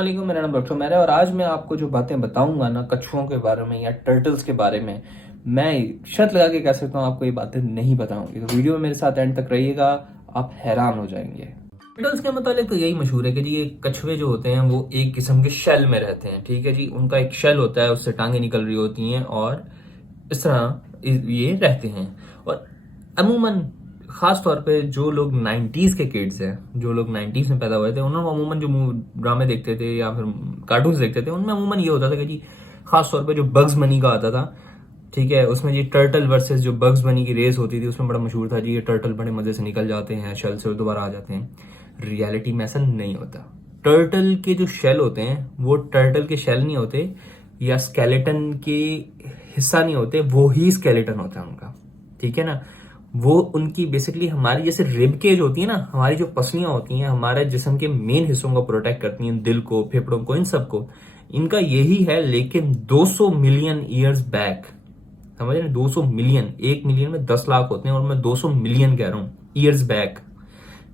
वालेकुम, मेरा नाम डॉक्टर उमैर है और आज मैं आपको जो बातें बताऊंगा ना कछुओं के बारे में या टर्टल्स के बारे में, मैं शर्त लगा के कह सकता हूँ आपको ये बातें नहीं बताऊंगी। तो वीडियो में मेरे साथ एंड तक रहिएगा, आप हैरान हो जाएंगे। टर्टल्स के मतलब तो यही मशहूर है कि जी ये कछुए जो होते हैं वो एक किस्म के शेल में रहते हैं। ठीक है जी, उनका एक शेल होता है, उससे टांगे निकल रही होती हैं और इस तरह ये रहते हैं। और अमूमन खास तौर पे जो लोग 90s के किड्स हैं, जो लोग 90s में पैदा हुए थे, उन्होंने अमूमन जो ड्रामे देखते थे या फिर कार्टून्स देखते थे, उनमें अमूमन ये होता था कि जी खास तौर पे जो बग्स बनी का आता था, ठीक है, उसमें जी टर्टल वर्सेस जो बग्स बनी की रेस होती थी, उसमें बड़ा मशहूर था जी ये टर्टल बड़े मजे से निकल जाते हैं शेल से और दोबारा आ जाते हैं। रियलिटी में ऐसा नहीं होता। टर्टल के जो शेल होते हैं वो टर्टल के शेल नहीं होते या स्केलेटन के हिस्सा नहीं होते, वो ही स्केलेटन होता है उनका। ठीक है ना, वो उनकी बेसिकली हमारी जैसे रिब केज होती है ना, हमारी जो पसलियां होती हैं हमारे जिस्म के मेन हिस्सों को प्रोटेक्ट करती हैं, दिल को, फेफड़ों को, इन सबको, इनका यही है। लेकिन 200 मिलियन ईयर्स बैक, समझ रहे हैं, 200 मिलियन, 1 मिलियन में 10 लाख होते हैं और मैं 200 मिलियन कह रहा हूं ईयर्स बैक,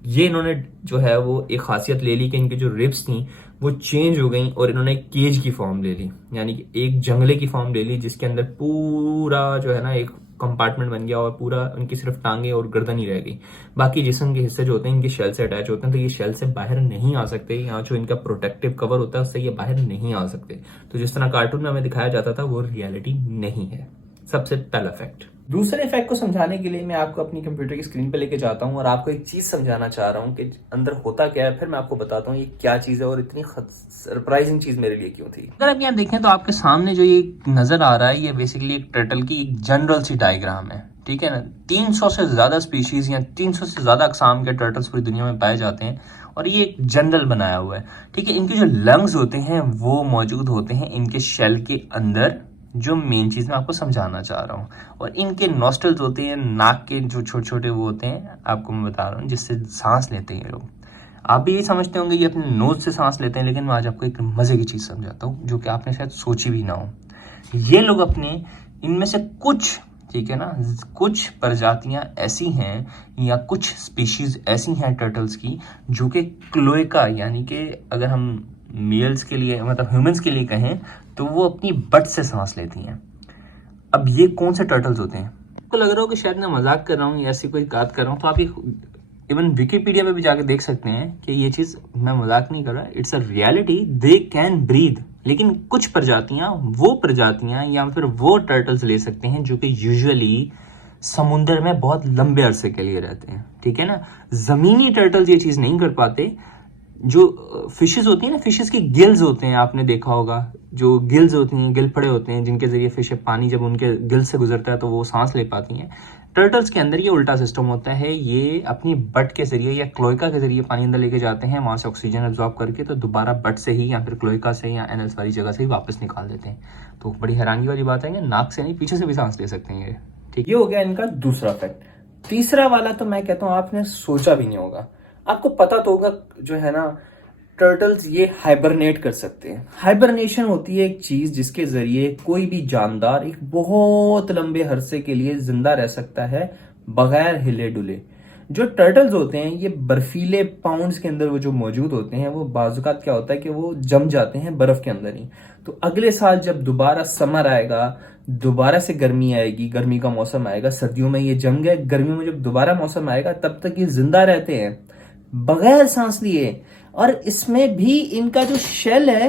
ये इन्होंने जो है वो एक खासियत ले ली कि इनकी जो रिब्स थी वो चेंज हो गई और इन्होंने एक केज की फॉर्म ले ली, यानी कि एक जंगले की फॉर्म ले ली, जिसके अंदर पूरा जो है ना एक कंपार्टमेंट बन गया और पूरा उनकी सिर्फ टांगे और गर्दन ही रह गई। बाकी जिस्म के हिस्से जो होते हैं इनके शेल से अटैच होते हैं, तो ये शेल से बाहर नहीं आ सकते। यहाँ जो इनका प्रोटेक्टिव कवर होता है उससे ये बाहर नहीं आ सकते। तो जिस तरह कार्टून में हमें दिखाया जाता था वो रियलिटी नहीं है। सबसे पहला फैक्ट। दूसरे फैक्ट को समझाने के लिए मैं आपको अपनी कंप्यूटर की स्क्रीन पे लेके जाता हूँ और आपको एक चीज समझाना चाह रहा हूँ कि अंदर होता क्या है, फिर मैं आपको बताता हूँ ये क्या चीज है और इतनी सरप्राइजिंग चीज मेरे लिए क्यों थी। अगर आप यहाँ देखें तो आपके सामने जो ये नजर आ रहा है ये बेसिकली एक टर्टल की एक जनरल सी डायग्राम है। ठीक है ना, 300 से ज्यादा स्पीशीज या 300 से ज्यादा अकसाम के टर्टल्स पूरी दुनिया में पाए जाते हैं और ये एक जनरल बनाया हुआ है। ठीक है, इनके जो लंग्स होते हैं वो मौजूद होते हैं इनके शेल के अंदर, जो मेन चीज मैं आपको समझाना चाह रहा हूँ। और इनके नॉस्ट्रल्स होते हैं, नाक के जो छोटे छोटे वो होते हैं, आपको मैं बता रहा हूँ, जिससे सांस लेते हैं लोग। आप भी ये समझते होंगे ये अपने नोज से सांस लेते हैं, लेकिन मैं आज आपको एक मजे की चीज समझाता हूँ जो कि आपने शायद सोची भी ना हो। ये लोग अपने इनमें से कुछ, ठीक है ना, कुछ प्रजातियां ऐसी हैं या कुछ स्पीशीज ऐसी हैं टर्टल्स की जो कि क्लोएका, यानी कि अगर हम मेल्स के लिए मतलब ह्यूमंस के लिए कहें तो वो अपनी बट से सांस लेती हैं। अब ये कौन से टर्टल्स होते हैं? आपको लग रहा हो कि शायद मैं मजाक कर रहा हूँ या ऐसी कोई बात कर रहा हूँ, तो आप इवन विकिपीडिया पे भी जाके देख सकते हैं कि ये चीज मैं मजाक नहीं कर रहा, it's a reality. They can breathe. लेकिन कुछ प्रजातियां या फिर वो टर्टल्स ले सकते हैं जो कि यूजुअली समुद्र में बहुत लंबे अरसे के लिए रहते हैं। ठीक है ना, जमीनी टर्टल्स ये चीज नहीं कर पाते। जो फिशेस होती है ना, फिशेस के गिल्स होते हैं, आपने देखा होगा, जो गिल्स होती हैं, गिल फड़े होते हैं, जिनके जरिए फिश पानी जब उनके गिल से गुजरता है तो वो सांस ले पाती हैं। टर्टल्स के अंदर ये उल्टा सिस्टम होता है, ये अपनी बट के जरिए या क्लोएका के जरिए पानी अंदर लेके जाते हैं, वहां से ऑक्सीजन एब्जॉर्ब करके तो दोबारा बट से ही या फिर क्लोएका से या एनल्स वाली जगह से ही वापस निकाल देते हैं। तो बड़ी हैरानी वाली बात है कि नाक से नहीं, पीछे से भी सांस ले सकते हैं ये। ठीक, ये हो गया इनका दूसरा फैक्ट। तीसरा वाला तो मैं कहता हूँ आपने सोचा भी नहीं होगा। आपको पता तो होगा जो है ना, टर्टल्स ये हाइबरनेट कर सकते हैं। हाइबरनेशन होती है एक चीज जिसके जरिए कोई भी जानदार एक बहुत लंबे अरसे के लिए जिंदा रह सकता है बगैर हिले डुले। जो टर्टल्स होते हैं ये बर्फीले पाउंड्स के अंदर वो जो मौजूद होते हैं, वो बाजुकात क्या होता है कि वो जम जाते हैं बर्फ के अंदर ही। तो अगले साल जब दोबारा समर आएगा, दोबारा से गर्मी आएगी, गर्मी का मौसम आएगा, सर्दियों में ये जम गए, गर्मियों में जब दोबारा मौसम आएगा तब तक ये जिंदा रहते हैं बगैर सांस लिए। और इसमें भी इनका जो शेल है,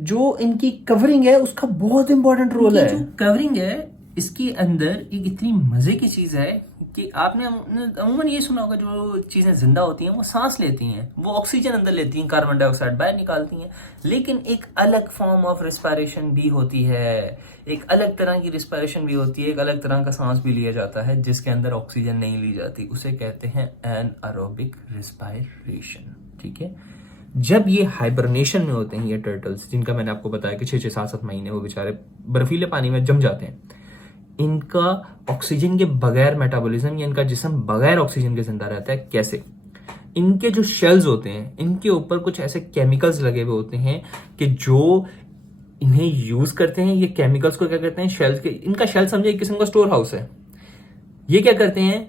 जो इनकी कवरिंग है, उसका बहुत इंपॉर्टेंट रोल है। जो कवरिंग है इसके अंदर एक इतनी मजे की चीज है कि आपने अमूमन ये सुना होगा, जो चीजें जिंदा होती हैं वो सांस लेती हैं, वो ऑक्सीजन अंदर लेती हैं, कार्बन डाइऑक्साइड बाहर निकालती हैं, लेकिन एक अलग फॉर्म ऑफ रिस्पायरेशन भी होती है, एक अलग तरह की रिस्पायरेशन भी होती है, एक अलग तरह का सांस भी लिया जाता है जिसके अंदर ऑक्सीजन नहीं ली जाती, उसे कहते हैं एनएरोबिक रिस्पायरेशन। ठीक है, जब ये हाइबरनेशन में होते हैं ये टर्टल्स, जिनका मैंने आपको बताया कि 6-6, 7-7 महीने वो बेचारे बर्फीले पानी में जम जाते हैं, इनका ऑक्सीजन के बगैर मेटाबॉलिज्म या इनका जिस्म बगैर ऑक्सीजन के जिंदा रहता है। कैसे? इनके जो शेल्स होते हैं इनके ऊपर कुछ ऐसे केमिकल्स लगे हुए होते हैं कि जो इन्हें यूज करते हैं। ये केमिकल्स को क्या करते हैं, शेल्स के, इनका शेल समझे एक किस्म का स्टोर हाउस है। ये क्या करते हैं,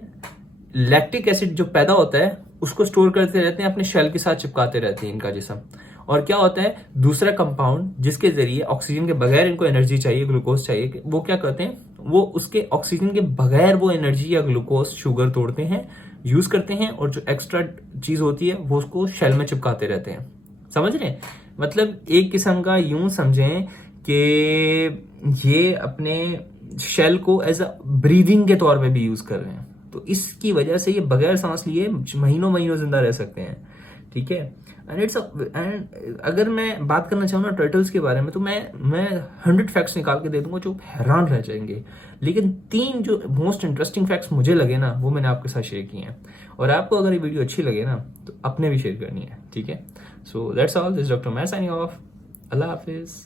लैक्टिक एसिड जो पैदा होता है उसको स्टोर करते रहते हैं, अपने शेल के साथ चिपकाते रहते हैं इनका जिस्म, और क्या होता है, दूसरा कंपाउंड जिसके जरिए ऑक्सीजन के बगैर इनको एनर्जी चाहिए, ग्लूकोज चाहिए, वो क्या करते हैं, वो उसके ऑक्सीजन के बगैर वो एनर्जी या ग्लूकोज शुगर तोड़ते हैं, यूज करते हैं, और जो एक्स्ट्रा चीज होती है वो उसको शेल में चिपकाते रहते हैं। समझ रहे हैं? मतलब एक किस्म का यूं समझें कि ये अपने शेल को एज अ ब्रीदिंग के तौर पे भी यूज कर रहे हैं। तो इसकी वजह से ये बगैर सांस लिए महीनों महीनों जिंदा रह सकते हैं। ठीक है। एंड अगर मैं बात करना चाहूँ ना टर्टल्स के बारे में, तो मैं 100 फैक्ट्स निकाल के दे दूंगा जो हैरान रह जाएंगे, लेकिन 3 जो मोस्ट इंटरेस्टिंग फैक्ट्स मुझे लगे ना, वो मैंने आपके साथ शेयर किए हैं। और आपको अगर ये वीडियो अच्छी लगे ना, तो अपने भी शेयर करनी है। ठीक है। So that's all, this doctor मैं साइनिंग ऑफ। अल्लाह हाफिज।